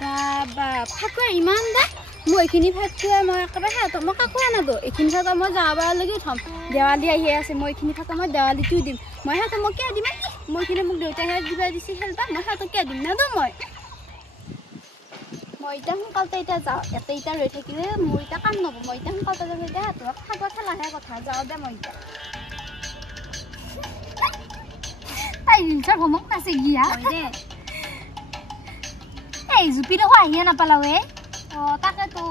বাবা ফাকুৱা ইমান দা মই এইখিনি ভাত খোৱা মই একেবাৰে হাতত মই কাকো আনাদো এইখিনি ফাকুৱা মই যাবাৰলৈকে উঠাম দেৱালী আহি আছে মই এইখিনি ফাকুৱা মই দেৱালীটো দিম মই হাতত মই কিয় দিম মই এইখিনি মোক দেউতাহে দিবা দিছে খেলবা মই হাতত কিয় দিম নাদো মই এতিয়া সোনকালতে এতিয়া যাওঁ ইয়াতে এতিয়া ৰৈ থাকিলে মোৰ এতিয়া কাম নহ'ব মই এতিয়া সোনকালতে যাওঁ এতিয়া হাতত ফাকুৱা খেলাহে কথা যাওঁ দে মই এতিয়া তাই ৰিলচৰ ভমক নাছে গিয়া দে এই জুপি দেখো আহিয়ে নাপালাৱে তাকেতো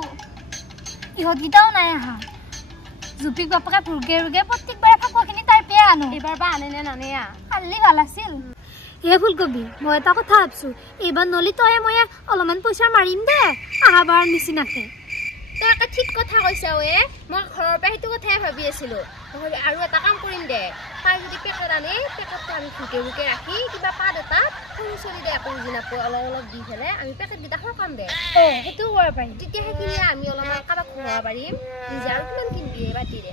ইহঁতকেইটাও নাই আহা জুপিক বাপকে ফুৰকে ৰুকে প্ৰত্যেকবাৰে ফাকুৱাখিনি তাই পেয়ে আনো এইবাৰ বা আনে নে নানে কালি ভাল আছিল এ ফুলকবি মই এটা কথা ভাবছো এইবাৰ নলি তয়ে মই অলপমান পইচা মাৰিম দে আহাবাৰ নিচিনাকে তই এটা ঠিক কথা কৈছা মই ঘৰৰ পৰা সেইটো কথাই ভাবি আছিলো আৰু এটা কাম কৰিম দে তাই যদি পেকেট আনে পেকেটটো আমি ভুকে ভুকে ৰাখি কিবা পাত এটা সৰু চলি দে আকৌ দিনাকৈ অলপ অলপ দি পেলাই আমি পেকেটকেইটা সকাম দে সেইটো কৰিব পাৰিম তেতিয়া সেইখিনি আমি অলপমান কাৰোবাক খুৱাব পাৰিম নিজে আৰু কিমান কিনিবি বাতিৰে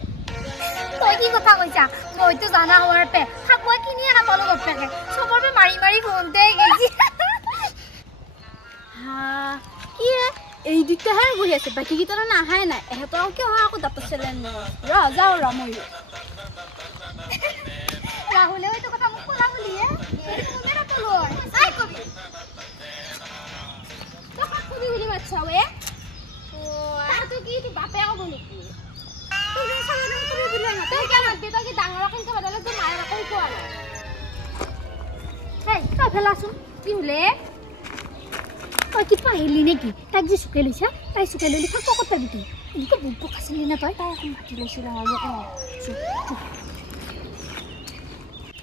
তই কি কথা কৈছা মইতো জানা হোৱাৰ পে ফাকুৱা কিনিয়ে নাপালো বাপেকে চবৰ পে মাৰি মাৰি ফোনতে গেছি কি এই দুটাহে বহি আছে বাকীকেইটা নাহাই নাই এহেঁতৰ কিয় আকৌ দাঁতৰ চেলেন যাওঁ মই ৰাহুলে এইটো কথা মোক ক'লা বুলিয়ে তুমি নাপালো আই কবি তই কাক কবি বুলি মাতছা তাতো কি বাপে ক'ব নেকি তই কিয় মাতবি তই কি ডাঙৰক কিন্তু বদলে তোৰ মায়ে আকৌ কোৱা নাই তই ফেলাচোন কি হ'লে তই কি পাহিলি নেকি তাক যে চুকে লৈছা তাই চুকে লৈ লিখা পকত পাবি তই এনেকৈ বুক পকাইছিলি না তই তাই এখন মাতি লৈছিল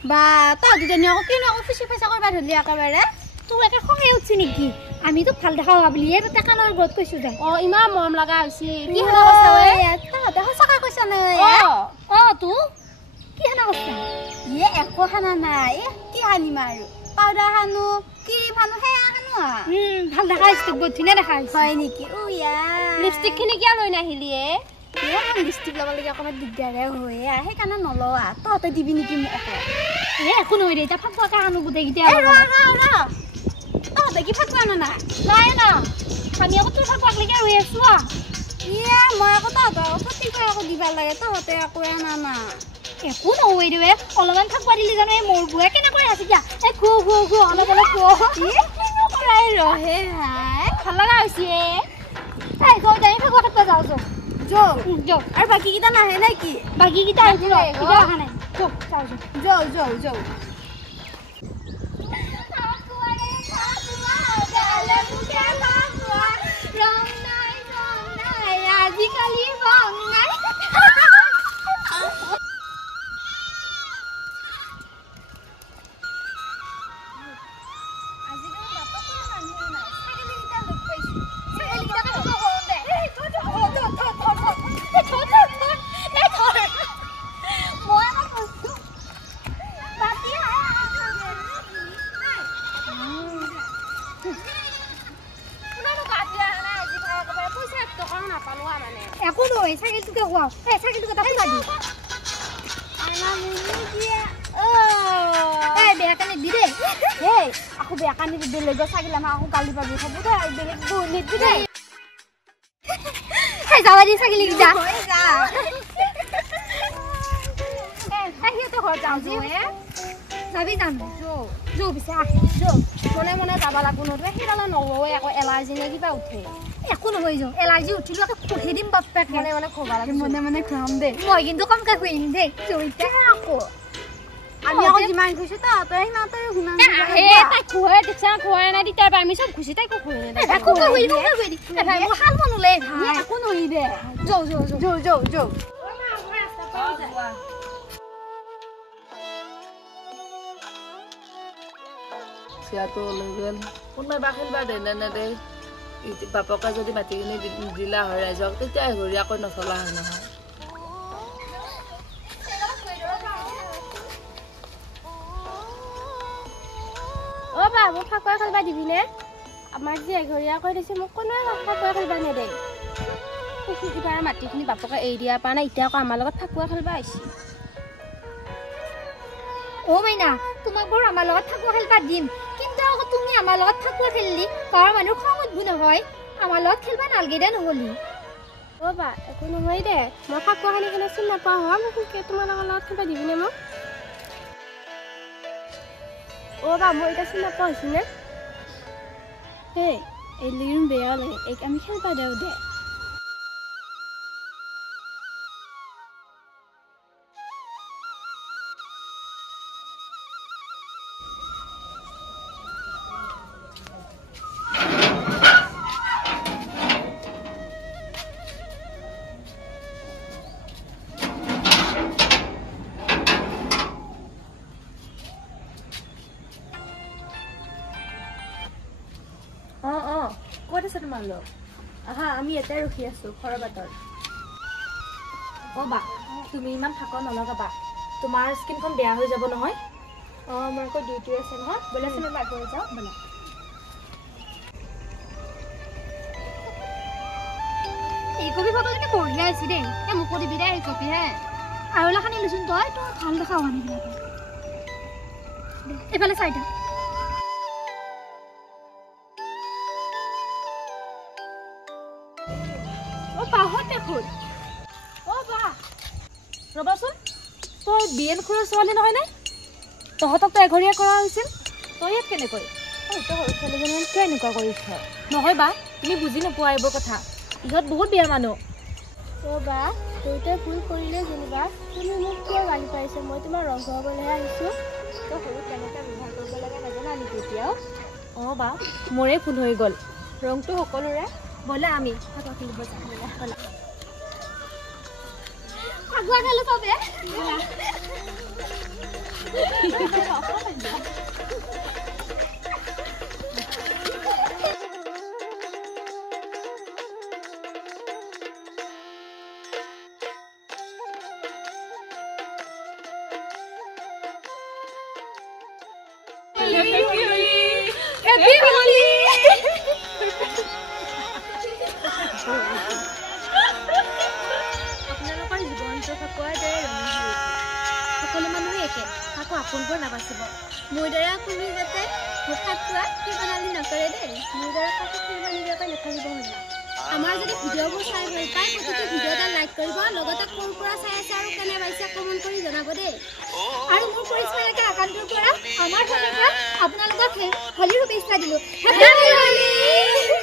বা তই দুজনী আকৌ কিনো আকৌ খুচি পইচা কৰিব ধৰিলি একেবাৰে তোৰ একে খঙে উঠছি নেকি আমিতো ভাল দেখা হোৱা বুলিয়ে তাতে কাণৰ ওপৰত কৈছো দে ইমান মৰম লগা হৈছে কি হেনা কৈছা তহঁতে সঁচাকৈ কৈছা নে তো কি হেনা কৈছা একো খানা নাই কি সানিম আৰু পাউডাৰ সানো ক্ৰীম সানো সেয়া সানো ভাল দেখা হৈছে তোক বহুত ধুনীয়া দেখা হৈছে হয় নেকি লিপষ্টিকখিনি কিয় লৈ নাহিলি লিপষ্টিক ল'ব লাগে অকণমান দিগদাৰে হৈ সেইকাৰণে নলোৱা তহঁতে দিবি নেকি মোক একো নহয় দে এতিয়া ফাকুৱাকে আনো গোটেইকেইটা তহঁতে কি ফাকুৱা আনা নাই না আমি আকৌ তোৰ ফাকুৱাক লৈকে ৰৈ আছো মই আকৌ তহঁতৰ প্ৰতিবাৰে আকৌ দিবা লাগে তহঁতে আকৌ আনা না একো নহয় দে অলপমান ফাকুৱা দিলি জানো এই মোৰ বুঢ়া কেনেকৈ আছে এতিয়া এই খু অলপ অলপ কৰাই ৰহে হাই ভাল লগা হৈছে এই গৈ যাই ফাকুৱা কাটবা যাওঁ যৌ আৰু বাকীকেইটা নাহে নে কি বাকীকেইটা আহিব এতিয়া অহা নাই যাওঁ আজিকালি ৰং নাই একো নহয় চাইকেলটোকে কোৱা চাইকেলটোকে তাতে দি বেয়া কানি দি দেই আকৌ বেয়া কানি বেলেগৰ চাইকেল আমাৰ আকৌ গালি পাবি হ'ব দে বেলেগ নিদি দেই যাবা দি চাইকেলকেইটা সিহঁতৰ ঘৰত যাওঁ যাবি জানো যৌ পিছে মনে মনে যাব লাগিব নোধোৱে সেইডালে নলয় আকৌ এলাৰ্জি নে কিবা উঠে একো নহয় যৌ এলাৰ্জি উঠিলো আকৌ খুহি দিম বাপেক মনে খুৱাব লাগে মনে খুৱাম দেই মই কিন্তু কমকে খুৱাই দিম দেই আকৌ আমি আকৌ যিমান খুচি তহঁতৰ সিমানটোৱে সিমান তাইক খুৱাই দিছা খুৱাই নাই তেতিয়া আমি চব খুচি তাইকো খুৱাই নাই শাল মনুলে একো নহয় দে যৌ সিয়াতো লৈ গ'ল কোনোবাই বা খেলবা দে নে দে বাপকে যদি মাটি কিনি দিলা হয় ৰাইজক তেতিয়া ঘূৰি আকৌ নচলা হয় নহয় বা মোক ফাকুৱা খেলবা দিবিনে আমাক যে এঘৰীয়া কৈ দিছে মোক কোনোৱে ফাকুৱা খেলবা নেদে ইবাৰ মাটিখিনি বাপকে এৰি দিয়া পা নাই এতিয়া আকৌ আমাৰ লগত ফাকুৱা খেলবা আহিছে মাইনা তোমাক বাৰু আমাৰ লগত ফাকুৱা খেলবা দিম কিন্তু আকৌ তুমি আমাৰ লগত ফাকুৱা খেলিলি গাঁৱৰ মানুহ খং উঠব নহয় আমাৰ লগত খেলবা নালগে দে নহলি অ বা একো নহয় দে মই ফাকুৱাখানি কেনে চিনি নাপাওঁ হয় মোক তোমাৰ লগত খেলিব দিবিনে মোক অ বা মই এতিয়া চিনি নাপাওঁ হৈছিনে হেই এই লিৰুম বেয়া লাগে এক আমি খেলবা দেও দে ক'ত আছে তোমাৰ লগ আহা আমি এটাই ৰখি আছো খৰবাটৰ অ বা তুমি ইমান ফাকুৱা নলগাবা তোমাৰ স্কিনখন বেয়া হৈ যাব নহয় মোৰ আকৌ ডিউটি আছে নহয় ব'লা চিনেমা কৰি যাওঁ ব'লা এই কবি ফটো কিন্তু বঢ়িয়া আছে দেই মোক দিবি দে এই কবি হে আৰু লাখানি লৈছোন তই তো ভাল দেখা হোৱা নাই এইফালে চাই থাক পাহত দেখোন অ বা ৰবাচোন তই বিয়েন খুৰৰ ছোৱালী নহয় নে তহঁতক তো এঘৰীয়া কৰা হৈছিল তই ইয়াত কেনেকৈ তই সৰু ছোৱালীজনী কিয় এনেকুৱা কৰিছ নহয় বা তুমি বুজি নোপোৱা এইবোৰ কথা ইহঁত বহুত বিয়া মানুহ অ বা দেউতাই ভুল কৰিলে যেনিবা তুমি মোক কিয় গালি পাৰিছে মই তোমাৰ ৰং খুৱাবলৈহে আহিছোঁ তই সৰু কেনেকৈ ব্যৱহাৰ কৰিব লাগে নাজানা নেকি এতিয়াও অ বা মোৰে ভুল হৈ গ'ল ৰংটো সকলোৰে ব'লা আমি ফাকুৱা খেলিব যাম ব'লা ফাকুৱা খেলো চবে Happy Holi! আপোনালোকৰ জীৱনটো ফাকুৱাৰ দৰে ৰঙীন সকলো মানুহে একে ফাকু আপোনবোৰ নাবাচিব মোৰ দৰে কোনো যাতে ফাকুৱা ঠিকনালি নকৰে দেই মোৰ দৰে ফাকু খেলিব নিদিয়াকৈ নাথাকিব হ'লে আমাৰ যদি ভিডিঅ'বোৰ চাই ভাল পায় প্ৰতিটো ভিডিঅ' এটা লাইক কৰিব লগতে ক'ৰ পৰা চাই আছে আৰু কেনে পাইছে কমেণ্ট কৰি জনাব দেই আৰু মোৰ পৰিশ্ৰমকে আকান্তৰ পৰা আমাৰ ফালৰ পৰা আপোনালোকক হলিৰ শুভেচ্ছা দিলোঁ হেপী হলি